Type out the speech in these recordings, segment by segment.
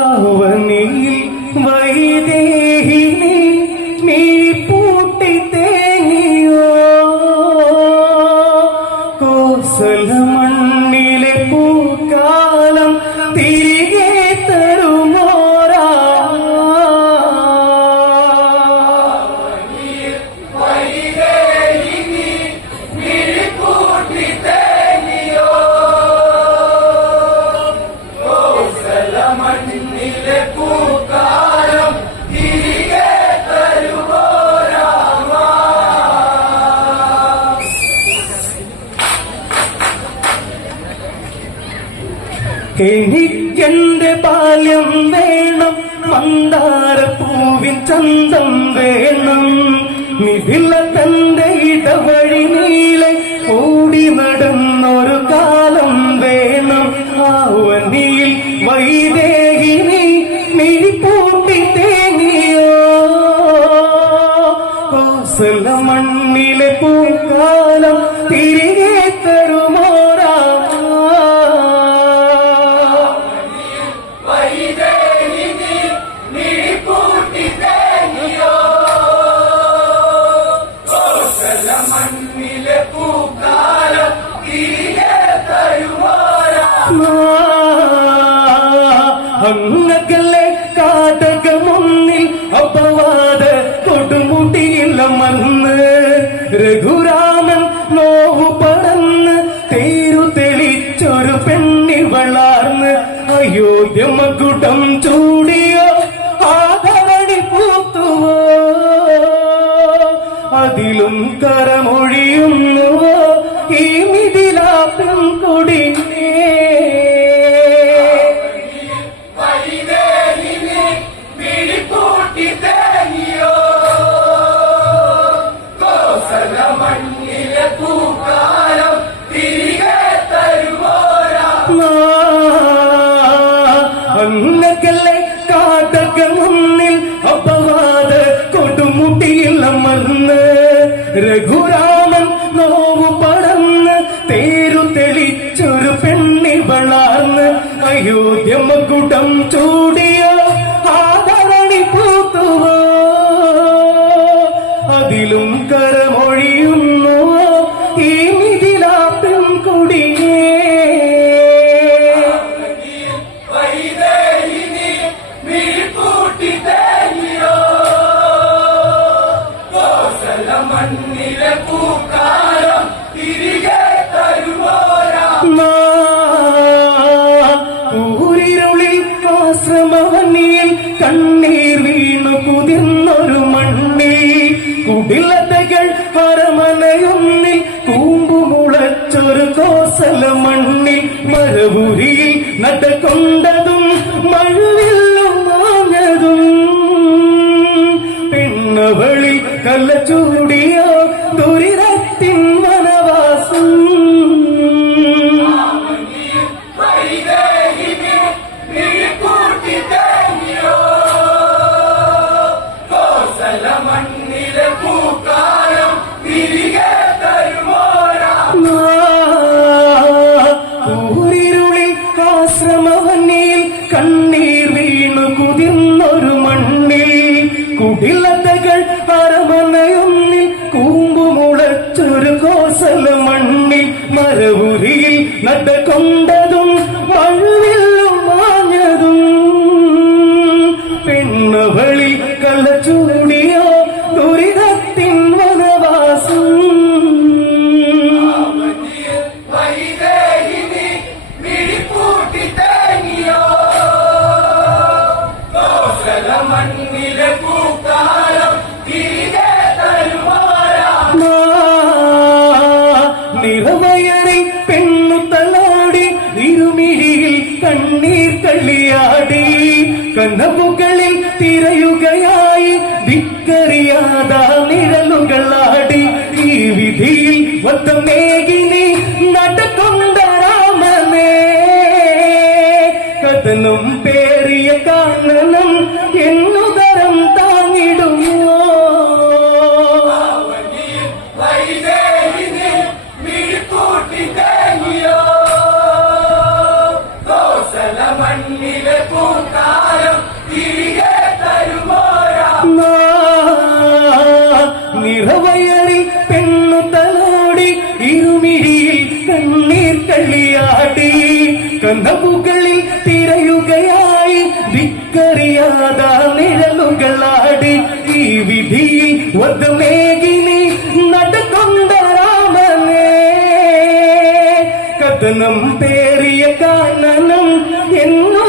Oh. നിതില തന്റെ ഇടവഴി നീളെ ഓടി നടന്നൊരു കാലം ജനിച്ചൊരു പെണ്ണി വളർന്ന് അയോധ്യ മകുടം ചൂ കോല മണ്ണിൽ മഴപുരിയിൽ നടക്കൊണ്ടതും മഴവില്ലും മാഞ്ഞതും. പിന്നവളിൽ കലച്ചൂടും കുടിലതകൾ അരമനയൊന്നിൽ കൂമ്പുമുളച്ചൊരു കോസല മണ്ണിൽ. മരവുരിയിൽ നട്ട കൊണ്ട What the man നഭുകളിൽ തിരയുകയായി ധിക്കറിയാത നിഴലുകളാടി. ഈ വിധിയിൽ വധമേകിനി നടക്കുന്ന രാമനേ. കഥനം പേറിയ കാനനം എന്നു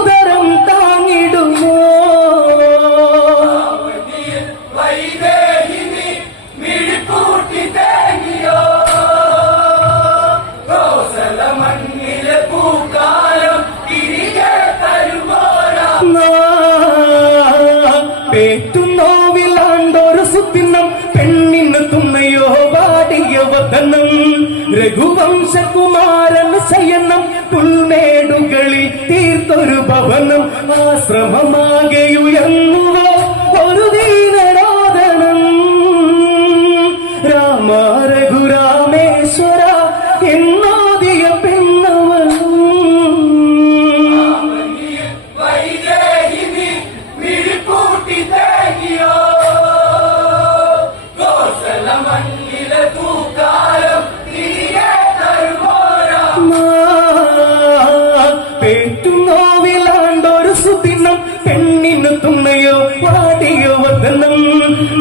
പേറ്റുന്നോവിലാണ്ടൊരു സുത്തിനം പെണ്ണിന് തുന്നയോ വാടിയ വതനം രഘുവംശകുമാരൻ സയനം പുൽമേടുകളിൽ തീർത്തൊരു ഭവനം. ആശ്രമമാകെയുയർന്നുവോ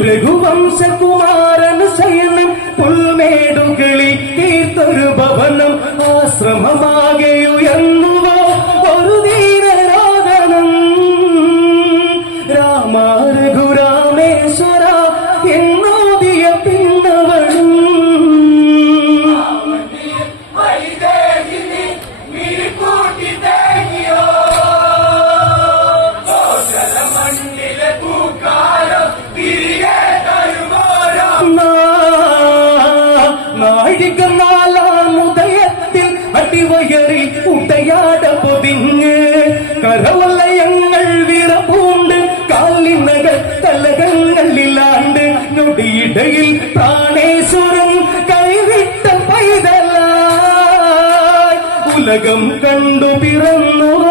രഘുവംശകുമാരന് സൈന്യം പുൽമേടുകളിൽ തീർത്തൊരു ഭവനം ആശ്രമമാകെയുയർന്നുവോ നാഴിക നാലാമുദയത്തിൽ അടിവയറിൽ ഉടയാട പൊതിഞ്ഞ്. കരവലയങ്ങൾ വിറപൂണ്ട് കാലിനകൾ തലകങ്ങളിലാണ്ട്. നൊടിയിടയിൽ പ്രാണേശ്വരൻ കൈവിട്ട പൈതലായി. ഉലകം കണ്ടു പിറന്നു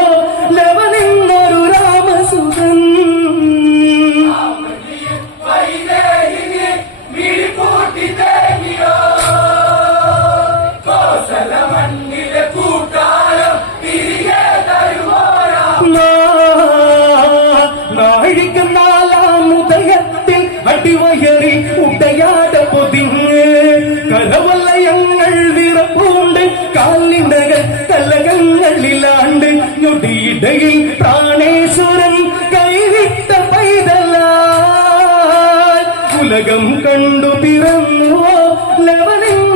ഞൊടിയിടയിൽ പ്രാണേശ്വരൻ കൈവിട്ട പൈതല ഉലകം കണ്ടു പിറന്നു ലവനെന്നൊരു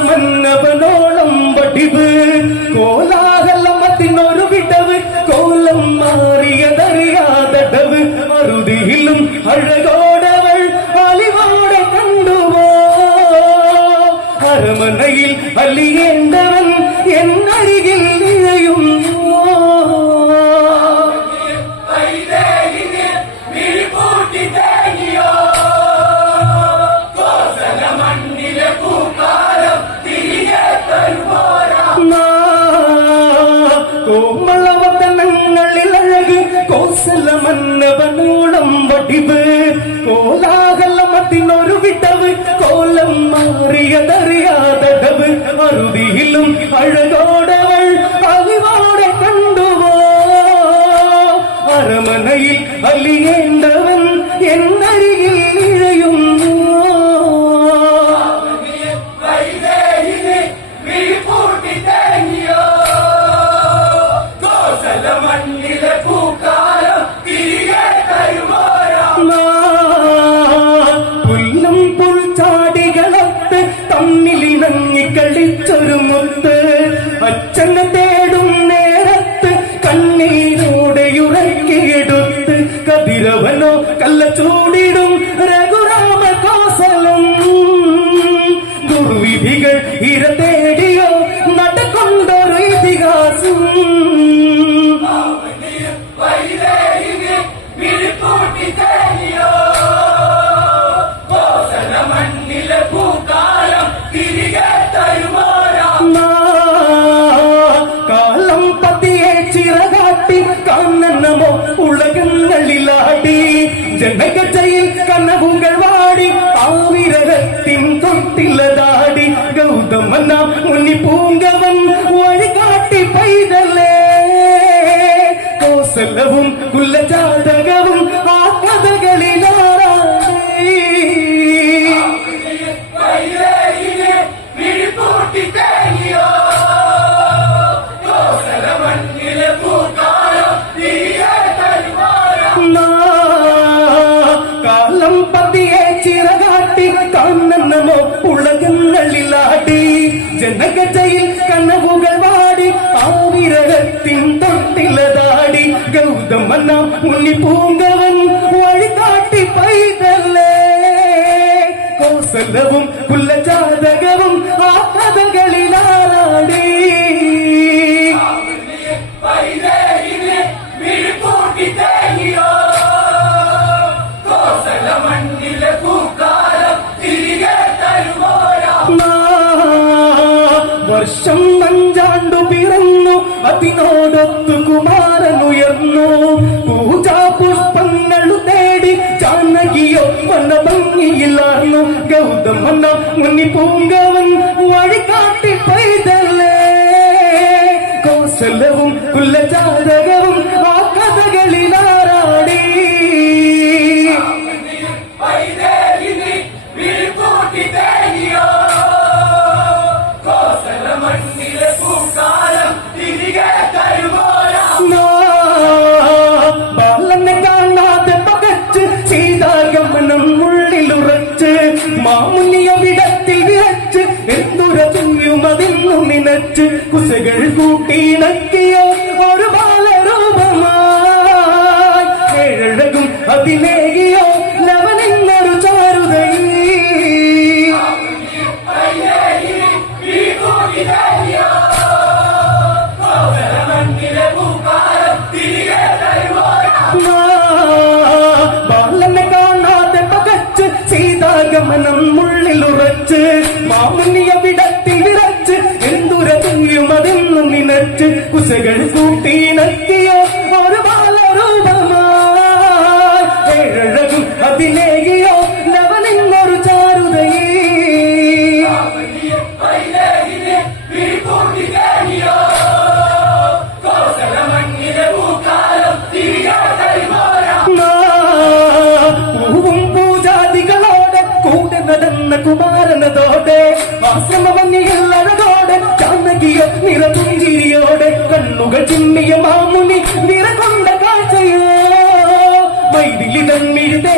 മന്നവനോളം വടിവ് കോലാഹലമത്തിനൊരു വിടവ് കോലം മാറിയതറിയാതടവ് അറുതിയിലും അഴകോടവൾ അലിവോടെ കണ്ടുവോ അരമനയിൽ അലിയേണ്ടവൻ എന്നരികിൽ लिए। ഗൗതമന മുനി പൂങ്കവൻ വഴികാട്ടി പൈതല്ലേ കോസലവും കുല്ലജാതകവും ആ കഥകളിലാറാടി വൈദേഹിനെ വിഴിപ്പൂട്ടി காட்டி கண்ணனோ புலகங்களில் ஆடி ஜனகஜையில் கனவுகள் வாடி ஆவிரகத்தின் தொட்டிலதாடி கௌதமன்னா உன்னி பூங்கவன் வழிகாட்டி பைதல்லே கோசலவும் குல்ல ஜாதகமும் ஆகதகளில் പിറന്നു അതിനോടൊത്തു കുമാരനുയർന്നു പൂജാ പുഷ്പങ്ങൾ തേടി ജാനകിയോ വന്ന ഭംഗിയിലാർന്നു. ഗൗതമന മുന്നി പൂങ്കവൻ വഴികാട്ടി പൈതല്ലേ കൗശലവും കുല്ലജാതകവും ആ മാമുനിയ വിടത്തിൽ വിറച്ച് എന്തുര തുഞ്ഞുമതിന്നു നിനച്ച്. കുസകൾ കൂട്ടിണക്കിയ കണ്ണുകൾ ചിമ്മിയ മാമുനി നിറകൊണ്ട കാഴ്ചയോ മൈതിലി തമ്മിൽ തേടിയോ